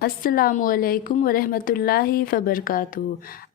السلام علیکم ورحمۃ اللہ وبرکاتہ۔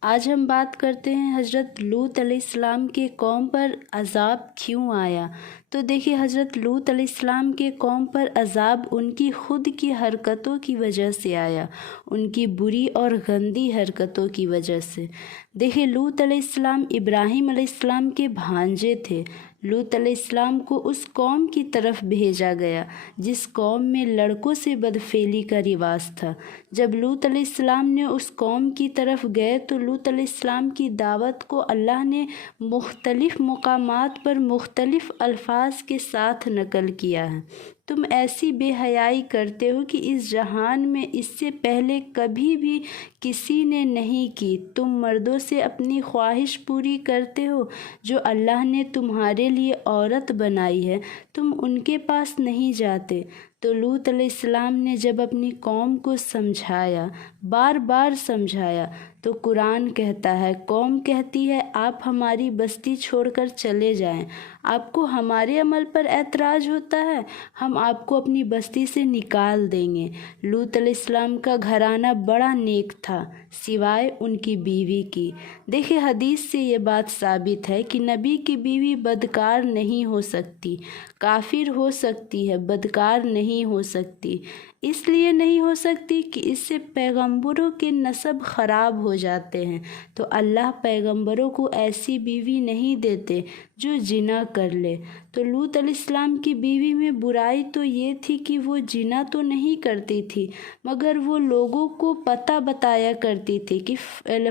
آج ہم بات کرتے ہیں حضرت لوط علیہ السلام کے قوم پر عذاب کیوں آیا۔ تو دیکھیے، حضرت لوط علیہ السلام کے قوم پر عذاب ان کی خود کی حرکتوں کی وجہ سے آیا، ان کی بری اور گندی حرکتوں کی وجہ سے۔ دیکھیے، لوط علیہ السلام ابراہیم علیہ السلام کے بھانجے تھے۔ لوط علیہ السلام کو اس قوم کی طرف بھیجا گیا جس قوم میں لڑکوں سے بدفعلی کا رواج تھا۔ جب لوط علیہ السلام نے اس قوم کی طرف گئے تو لوط علیہ السلام کی دعوت کو اللہ نے مختلف مقامات پر مختلف الفاظ کے ساتھ نقل کیا ہے۔ تم ایسی بے حیائی کرتے ہو کہ اس جہان میں اس سے پہلے کبھی بھی کسی نے نہیں کی۔ تم مردوں سے اپنی خواہش پوری کرتے ہو جو اللہ نے تمہارے لیے عورت بنائی ہے، تم ان کے پاس نہیں جاتے۔ تو لوط علیہ السلام نے جب اپنی قوم کو سمجھایا، بار بار سمجھایا، تو قرآن کہتا ہے، قوم کہتی ہے آپ ہماری بستی چھوڑ کر چلے جائیں۔ آپ کو ہمارے عمل پر اعتراض ہوتا ہے، ہم آپ کو اپنی بستی سے نکال دیں گے۔ لوط علیہ السلام کا گھرانہ بڑا نیک تھا سوائے ان کی بیوی کی۔ دیکھیں، حدیث سے یہ بات ثابت ہے کہ نبی کی بیوی بدکار نہیں ہو سکتی، کافر ہو سکتی ہے، بدکار نہیں ہو سکتی۔ اس لیے نہیں ہو سکتی کہ اس سے پیغمبروں کے نسب خراب ہو جاتے ہیں، تو اللہ پیغمبروں کو ایسی بیوی نہیں دیتے جو زنا کر لے۔ تو لوط علیہ السلام کی بیوی میں برائی تو یہ تھی کہ وہ زنا تو نہیں کرتی تھی، مگر وہ لوگوں کو پتہ بتایا کرتی تھی کہ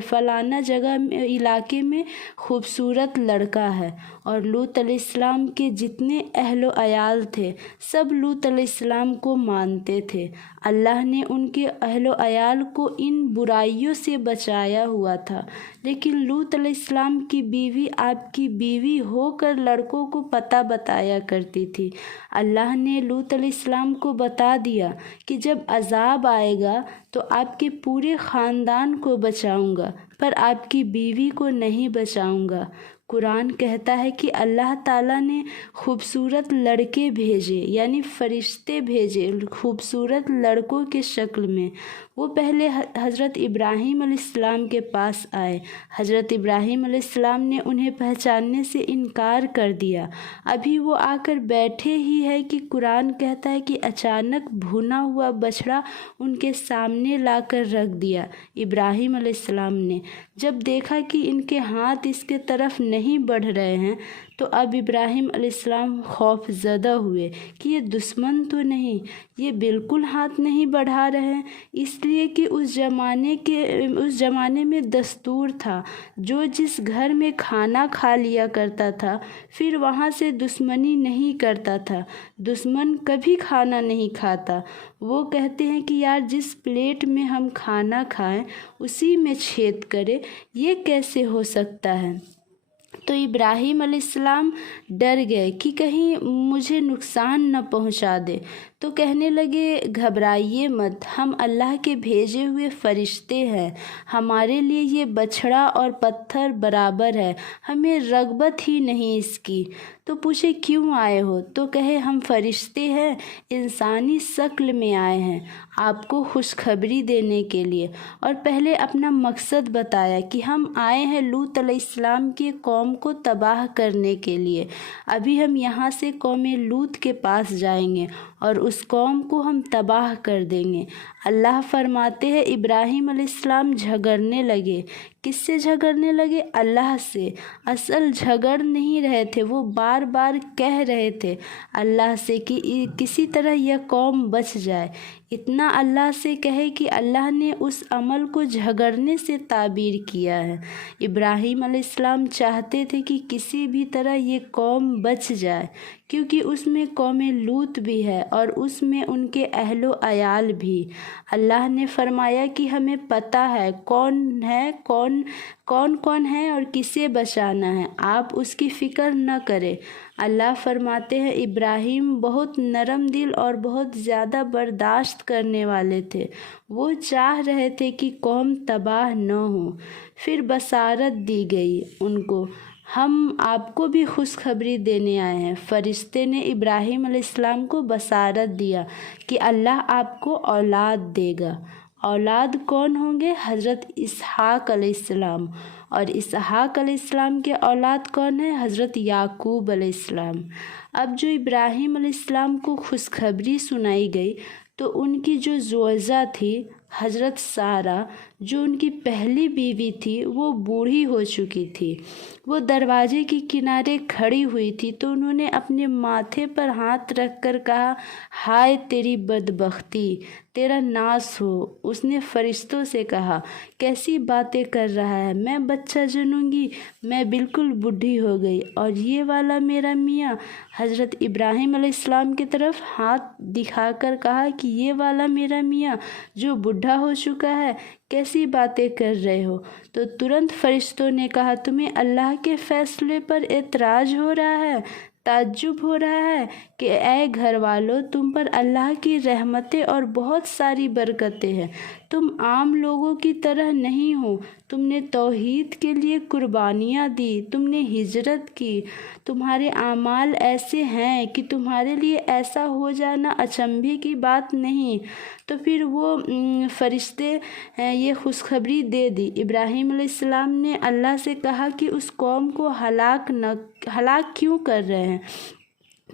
فلانا جگہ علاقے میں خوبصورت لڑکا ہے۔ اور لوط علیہ السلام کے جتنے اہل و عیال تھے سب لوط علیہ السلام کو مانتے تھے۔ اللہ نے ان کے اہل و عیال کو ان برائیوں سے بچایا ہوا تھا، لیکن لوط علیہ السلام کی بیوی آپ کی بیوی ہو کر لڑکوں کو پتہ بتایا کرتی تھی۔ اللہ نے لوط علیہ السلام کو بتا دیا کہ جب عذاب آئے گا تو آپ کے پورے خاندان کو بچاؤں گا، پر آپ کی بیوی کو نہیں بچاؤں گا۔ قرآن کہتا ہے کہ اللہ تعالیٰ نے خوبصورت لڑکے بھیجے، یعنی فرشتے بھیجے خوبصورت لڑکوں کے شکل میں۔ وہ پہلے حضرت ابراہیم علیہ السلام کے پاس آئے۔ حضرت ابراہیم علیہ السلام نے انہیں پہچاننے سے انکار کر دیا۔ ابھی وہ آ کر بیٹھے ہی ہے کہ قرآن کہتا ہے کہ اچانک بھونا ہوا بچڑا ان کے سامنے لا کر رکھ دیا۔ ابراہیم علیہ السلام نے جب دیکھا کہ ان کے ہاتھ اس کے طرف نہیں بڑھ رہے ہیں تو اب ابراہیم علیہ السلام خوف زدہ ہوئے کہ یہ دشمن تو نہیں، یہ بالکل ہاتھ نہیں بڑھا رہے ہیں۔ اس لیے کہ اس زمانے میں دستور تھا، جو جس گھر میں کھانا کھا لیا کرتا تھا پھر وہاں سے دشمنی نہیں کرتا تھا۔ دشمن کبھی کھانا نہیں کھاتا۔ وہ کہتے ہیں کہ یار جس پلیٹ میں ہم کھانا کھائیں اسی میں چھید کرے، یہ کیسے ہو سکتا ہے؟ تو ابراہیم علیہ السلام ڈر گئے کہ کہیں مجھے نقصان نہ پہنچا دے، تو کہنے لگے گھبرائیے مت، ہم اللہ کے بھیجے ہوئے فرشتے ہیں، ہمارے لیے یہ بچھڑا اور پتھر برابر ہے، ہمیں رغبت ہی نہیں اس کی۔ تو پوچھے کیوں آئے ہو؟ تو کہے ہم فرشتے ہیں، انسانی شکل میں آئے ہیں آپ کو خوشخبری دینے کے لیے۔ اور پہلے اپنا مقصد بتایا کہ ہم آئے ہیں لوط علیہ السلام کی قوم کو تباہ کرنے کے لیے۔ ابھی ہم یہاں سے قوم لوط کے پاس جائیں گے اور اس قوم کو ہم تباہ کر دیں گے۔ اللہ فرماتے ہیں ابراہیم علیہ السلام جھگڑنے لگے۔ کس سے جھگڑنے لگے؟ اللہ سے۔ اصل جھگڑ نہیں رہے تھے، وہ بار بار کہہ رہے تھے اللہ سے کہ کسی طرح یہ قوم بچ جائے۔ اتنا اللہ سے کہے کہ اللہ نے اس عمل کو جھگڑنے سے تعبیر کیا ہے۔ ابراہیم علیہ السلام چاہتے تھے کہ کسی بھی طرح یہ قوم بچ جائے، کیونکہ اس میں قوم لوط بھی ہے اور اس میں ان کے اہل و عیال بھی۔ اللہ نے فرمایا کہ ہمیں پتہ ہے کون ہے اور کسے بچانا ہے، آپ اس کی فکر نہ کریں۔ اللہ فرماتے ہیں ابراہیم بہت نرم دل اور بہت زیادہ برداشت کرنے والے تھے۔ وہ چاہ رہے تھے کہ قوم تباہ نہ ہو۔ پھر بشارت دی گئی ان کو، ہم آپ کو بھی خوشخبری دینے آئے ہیں۔ فرشتے نے ابراہیم علیہ السلام کو بشارت دیا کہ اللہ آپ کو اولاد دے گا، اولاد کون ہوں گے؟ حضرت اسحاق علیہ السلام، اور اسحاق علیہ السلام کے اولاد کون ہیں؟ حضرت یعقوب علیہ السلام۔ اب جو ابراہیم علیہ السلام کو خوشخبری سنائی گئی تو ان کی جو زوجہ تھی حضرت سارہ، جو ان کی پہلی بیوی تھی، وہ بوڑھی ہو چکی تھی۔ وہ دروازے کے کنارے کھڑی ہوئی تھی تو انہوں نے اپنے ماتھے پر ہاتھ رکھ کر کہا، ہائے تیری بدبختی، تیرا ناس ہو۔ اس نے فرشتوں سے کہا، کیسی باتیں کر رہا ہے، میں بچہ جنوں گی، میں بالکل بوڑھی ہو گئی، اور یہ والا میرا میاں؟ حضرت ابراہیم علیہ السلام کی طرف ہاتھ دکھا کر کہا کہ یہ والا میرا میاں جو بوڑھا ہو چکا ہے، کیسی باتیں کر رہے ہو؟ تو ترنت فرشتوں نے کہا، تمہیں اللہ کے فیصلے پر اعتراض ہو رہا ہے، تعجب ہو رہا ہے کہ اے گھر والوں، تم پر اللہ کی رحمتیں اور بہت ساری برکتیں ہیں، تم عام لوگوں کی طرح نہیں ہو، تم نے توحید کے لیے قربانیاں دی، تم نے ہجرت کی، تمہارے اعمال ایسے ہیں کہ تمہارے لیے ایسا ہو جانا اچنبھے کی بات نہیں۔ تو پھر وہ فرشتے یہ خوشخبری دے دی۔ ابراہیم علیہ السلام نے اللہ سے کہا کہ اس قوم کو ہلاک کیوں کر رہے ہیں؟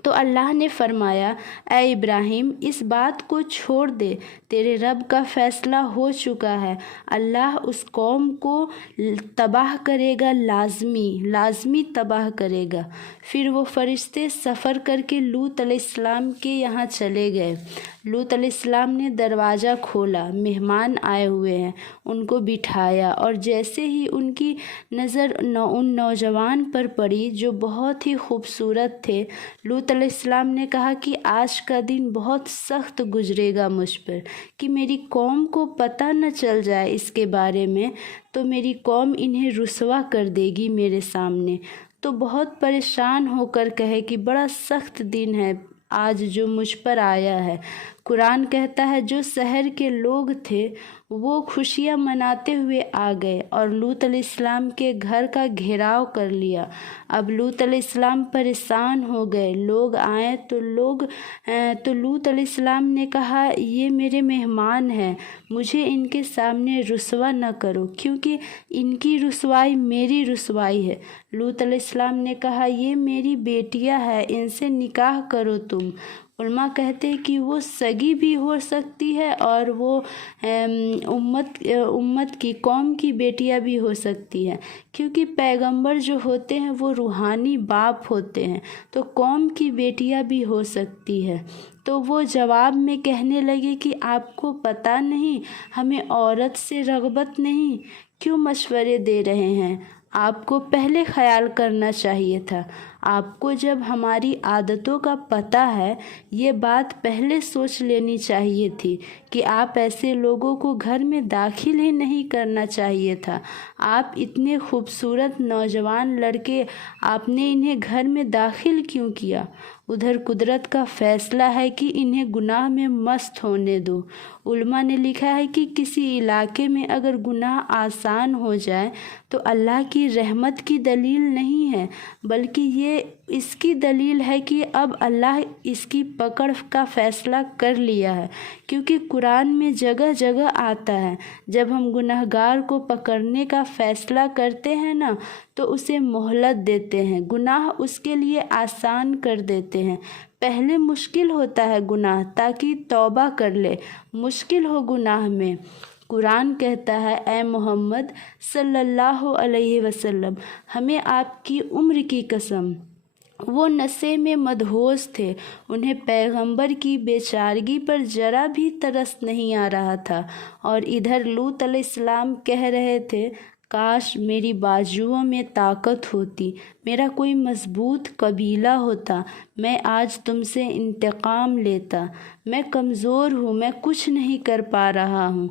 تو اللہ نے فرمایا، اے ابراہیم، اس بات کو چھوڑ دے، تیرے رب کا فیصلہ ہو چکا ہے، اللہ اس قوم کو تباہ کرے گا، لازمی تباہ کرے گا۔ پھر وہ فرشتے سفر کر کے لوط علیہ السلام کے یہاں چلے گئے۔ لوط علیہ السلام نے دروازہ کھولا، مہمان آئے ہوئے ہیں، ان کو بٹھایا، اور جیسے ہی ان کی نظر ان نوجوان پر پڑی جو بہت ہی خوبصورت تھے، لوط علیہ السلام نے کہا کہ آج کا دن بہت سخت گزرے گا مجھ پر، کہ میری قوم کو پتہ نہ چل جائے اس کے بارے میں، تو میری قوم انہیں رسوا کر دے گی میرے سامنے۔ تو بہت پریشان ہو کر کہے کہ بڑا سخت دن ہے آج جو مجھ پر آیا ہے۔ قرآن کہتا ہے جو شہر کے لوگ تھے وہ خوشیاں مناتے ہوئے آ گئے اور لوط علیہ السلام کے گھر کا گھیراؤ کر لیا۔ اب لوط علیہ السلام پریشان ہو گئے، لوگ آئے تو لوط علیہ السلام نے کہا، یہ میرے مہمان ہیں، مجھے ان کے سامنے رسوا نہ کرو، کیونکہ ان کی رسوائی میری رسوائی ہے۔ لوط علیہ السلام نے کہا، یہ میری بیٹیاں ہیں، ان سے نکاح کرو تم۔ علماء کہتے ہیں کہ وہ سگی بھی ہو سکتی ہے اور وہ امت کی قوم کی بیٹیاں بھی ہو سکتی ہیں، کیونکہ پیغمبر جو ہوتے ہیں وہ روحانی باپ ہوتے ہیں، تو قوم کی بیٹیاں بھی ہو سکتی ہے۔ تو وہ جواب میں کہنے لگے کہ آپ کو پتہ نہیں، ہمیں عورت سے رغبت نہیں، کیوں مشورے دے رہے ہیں؟ آپ کو پہلے خیال کرنا چاہیے تھا۔ آپ کو جب ہماری عادتوں کا پتہ ہے، یہ بات پہلے سوچ لینی چاہیے تھی کہ آپ ایسے لوگوں کو گھر میں داخل ہی نہیں کرنا چاہیے تھا۔ آپ اتنے خوبصورت نوجوان لڑکے، آپ نے انہیں گھر میں داخل کیوں کیا؟ ادھر قدرت کا فیصلہ ہے کہ انہیں گناہ میں مست ہونے دو۔ علماء نے لکھا ہے کہ کسی علاقے میں اگر گناہ آسان ہو جائے تو اللہ کی رحمت کی دلیل نہیں ہے، بلکہ یہ اس کی دلیل ہے کہ اب اللہ اس کی پکڑ کا فیصلہ کر لیا ہے، کیونکہ قرآن میں جگہ جگہ آتا ہے جب ہم گناہگار کو پکڑنے کا فیصلہ کرتے ہیں نا تو اسے مہلت دیتے ہیں، گناہ اس کے لیے آسان کر دیتے ہیں۔ پہلے مشکل ہوتا ہے گناہ تاکہ توبہ کر لے، مشکل ہو گناہ میں۔ قرآن کہتا ہے، اے محمد صلی اللہ علیہ وسلم، ہمیں آپ کی عمر کی قسم، وہ نشے میں مدہوش تھے، انہیں پیغمبر کی بیچارگی پر ذرا بھی ترس نہیں آ رہا تھا۔ اور ادھر لوط علیہ السلام کہہ رہے تھے، کاش میری بازوؤں میں طاقت ہوتی، میرا کوئی مضبوط قبیلہ ہوتا، میں آج تم سے انتقام لیتا، میں کمزور ہوں، میں کچھ نہیں کر پا رہا ہوں۔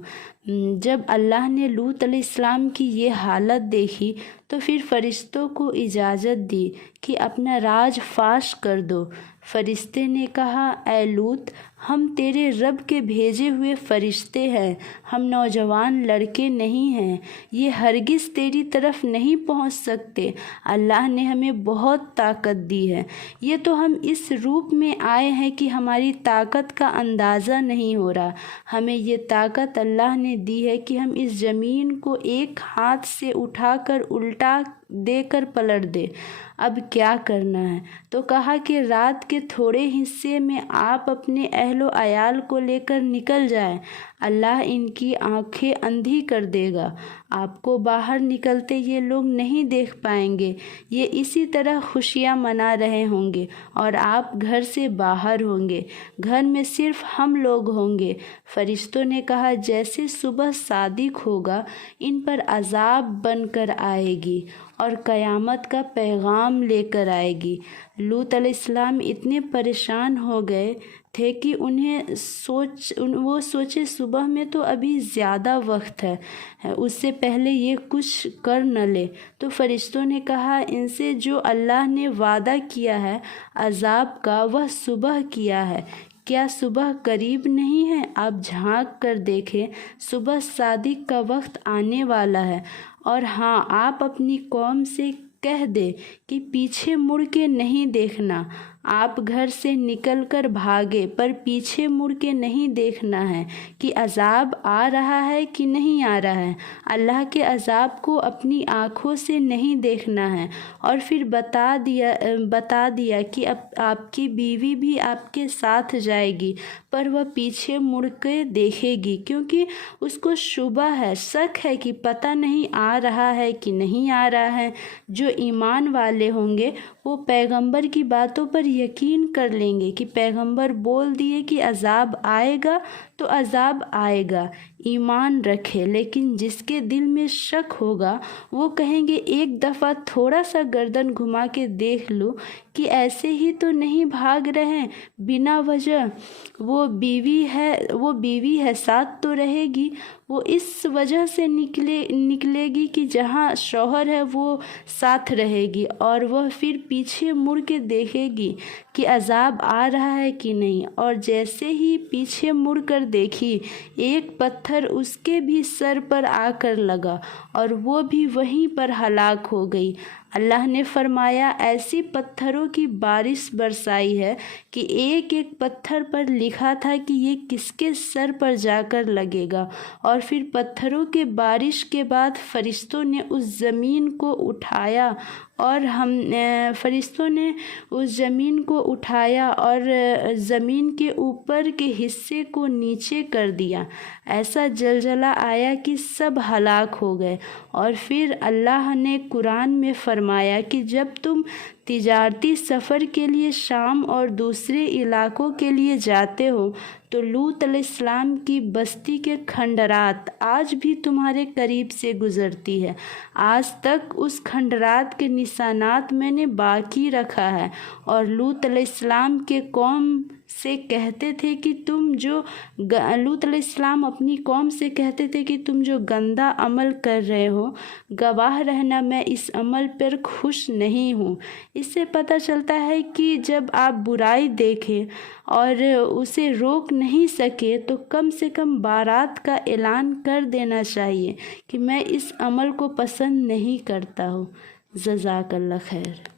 جب اللہ نے لوط علیہ السلام کی یہ حالت دیکھی تو پھر فرشتوں کو اجازت دی کہ اپنا راز فاش کر دو۔ فرشتے نے کہا اے لوط ہم تیرے رب کے بھیجے ہوئے فرشتے ہیں، ہم نوجوان لڑکے نہیں ہیں، یہ ہرگز تیری طرف نہیں پہنچ سکتے۔ اللہ نے ہمیں بہت طاقت دی ہے، یہ تو ہم اس روپ میں آئے ہیں کہ ہماری طاقت کا اندازہ نہیں ہو رہا۔ ہمیں یہ طاقت اللہ نے دی ہے کہ ہم اس زمین کو ایک ہاتھ سے اٹھا کر الٹا دے کر پلٹ دے۔ اب کیا کرنا ہے؟ تو کہا کہ رات کے تھوڑے حصے میں آپ اپنے اہل و عیال کو لے کر نکل جائیں، اللہ ان کی آنکھیں اندھی کر دے گا، آپ کو باہر نکلتے یہ لوگ نہیں دیکھ پائیں گے، یہ اسی طرح خوشیاں منا رہے ہوں گے اور آپ گھر سے باہر ہوں گے، گھر میں صرف ہم لوگ ہوں گے۔ فرشتوں نے کہا جیسے صبح صادق ہوگا ان پر عذاب بن کر آئے گی اور قیامت کا پیغام لے کر آئے گی۔ لوط علیہ السلام اتنے پریشان ہو گئے تھے کہ وہ سوچے صبح میں تو ابھی زیادہ وقت ہے، اس سے پہلے یہ کچھ کر نہ لے۔ تو فرشتوں نے کہا ان سے جو اللہ نے وعدہ کیا ہے عذاب کا وہ صبح کیا ہے، کیا صبح قریب نہیں ہے؟ آپ جھانک کر دیکھیں، صبح صادق کا وقت آنے والا ہے۔ اور ہاں آپ اپنی قوم سے کہہ دے کہ پیچھے مڑ کے نہیں دیکھنا، آپ گھر سے نکل کر بھاگے پر پیچھے مڑ کے نہیں دیکھنا ہے کہ عذاب آ رہا ہے کہ نہیں آ رہا ہے، اللہ کے عذاب کو اپنی آنکھوں سے نہیں دیکھنا ہے۔ اور پھر بتا دیا کہ اب آپ کی بیوی بھی آپ کے ساتھ جائے گی پر وہ پیچھے مڑ کے دیکھے گی کیونکہ اس کو شبہ ہے، شک ہے کہ پتہ نہیں آ رہا ہے کہ نہیں آ رہا ہے۔ جو ایمان والے ہوں گے وہ پیغمبر کی باتوں پر یقین کر لیں گے کہ پیغمبر بول دیے کہ عذاب آئے گا تو عذاب آئے گا، ایمان رکھے۔ لیکن جس کے دل میں شک ہوگا وہ کہیں گے ایک دفعہ تھوڑا سا گردن گھما کے دیکھ لو کہ ایسے ہی تو نہیں بھاگ رہے بنا وجہ، وہ بیوی ہے ساتھ تو رہے گی، وہ اس وجہ سے نکلے گی کہ جہاں شوہر ہے وہ ساتھ رہے گی، اور وہ پھر پیچھے مڑ کے دیکھے گی کہ عذاب آ رہا ہے کہ نہیں۔ اور جیسے ہی پیچھے مڑ کر دیکھی ایک پتھر اس کے بھی سر پر آ کر لگا اور وہ بھی وہیں پر ہلاک ہو گئی۔ اللہ نے فرمایا ایسی پتھروں کی بارش برسائی ہے کہ ایک ایک پتھر پر لکھا تھا کہ یہ کس کے سر پر جا کر لگے گا۔ اور پھر پتھروں کے بارش کے بعد فرشتوں نے اس زمین کو اٹھایا اور زمین کے اوپر کے حصے کو نیچے کر دیا، ایسا زلزلہ آیا کہ سب ہلاک ہو گئے۔ اور پھر اللہ نے قرآن میں فرمایا کہ جب تم تجارتی سفر کے لیے شام اور دوسرے علاقوں کے لیے جاتے ہو تو لوط علیہ السلام کی بستی کے کھنڈرات آج بھی تمہارے قریب سے گزرتی ہے، آج تک اس کھنڈرات کے نشانات میں نے باقی رکھا ہے۔ اور لوط علیہ السلام کے قوم سے کہتے تھے کہ لوط علیہ السلام اپنی قوم سے کہتے تھے کہ تم جو گندا عمل کر رہے ہو گواہ رہنا میں اس عمل پر خوش نہیں ہوں۔ اس سے پتہ چلتا ہے کہ جب آپ برائی دیکھیں اور اسے روک نہیں سکے تو کم سے کم بارات کا اعلان کر دینا چاہیے کہ میں اس عمل کو پسند نہیں کرتا ہوں۔ جزاک اللہ خیر۔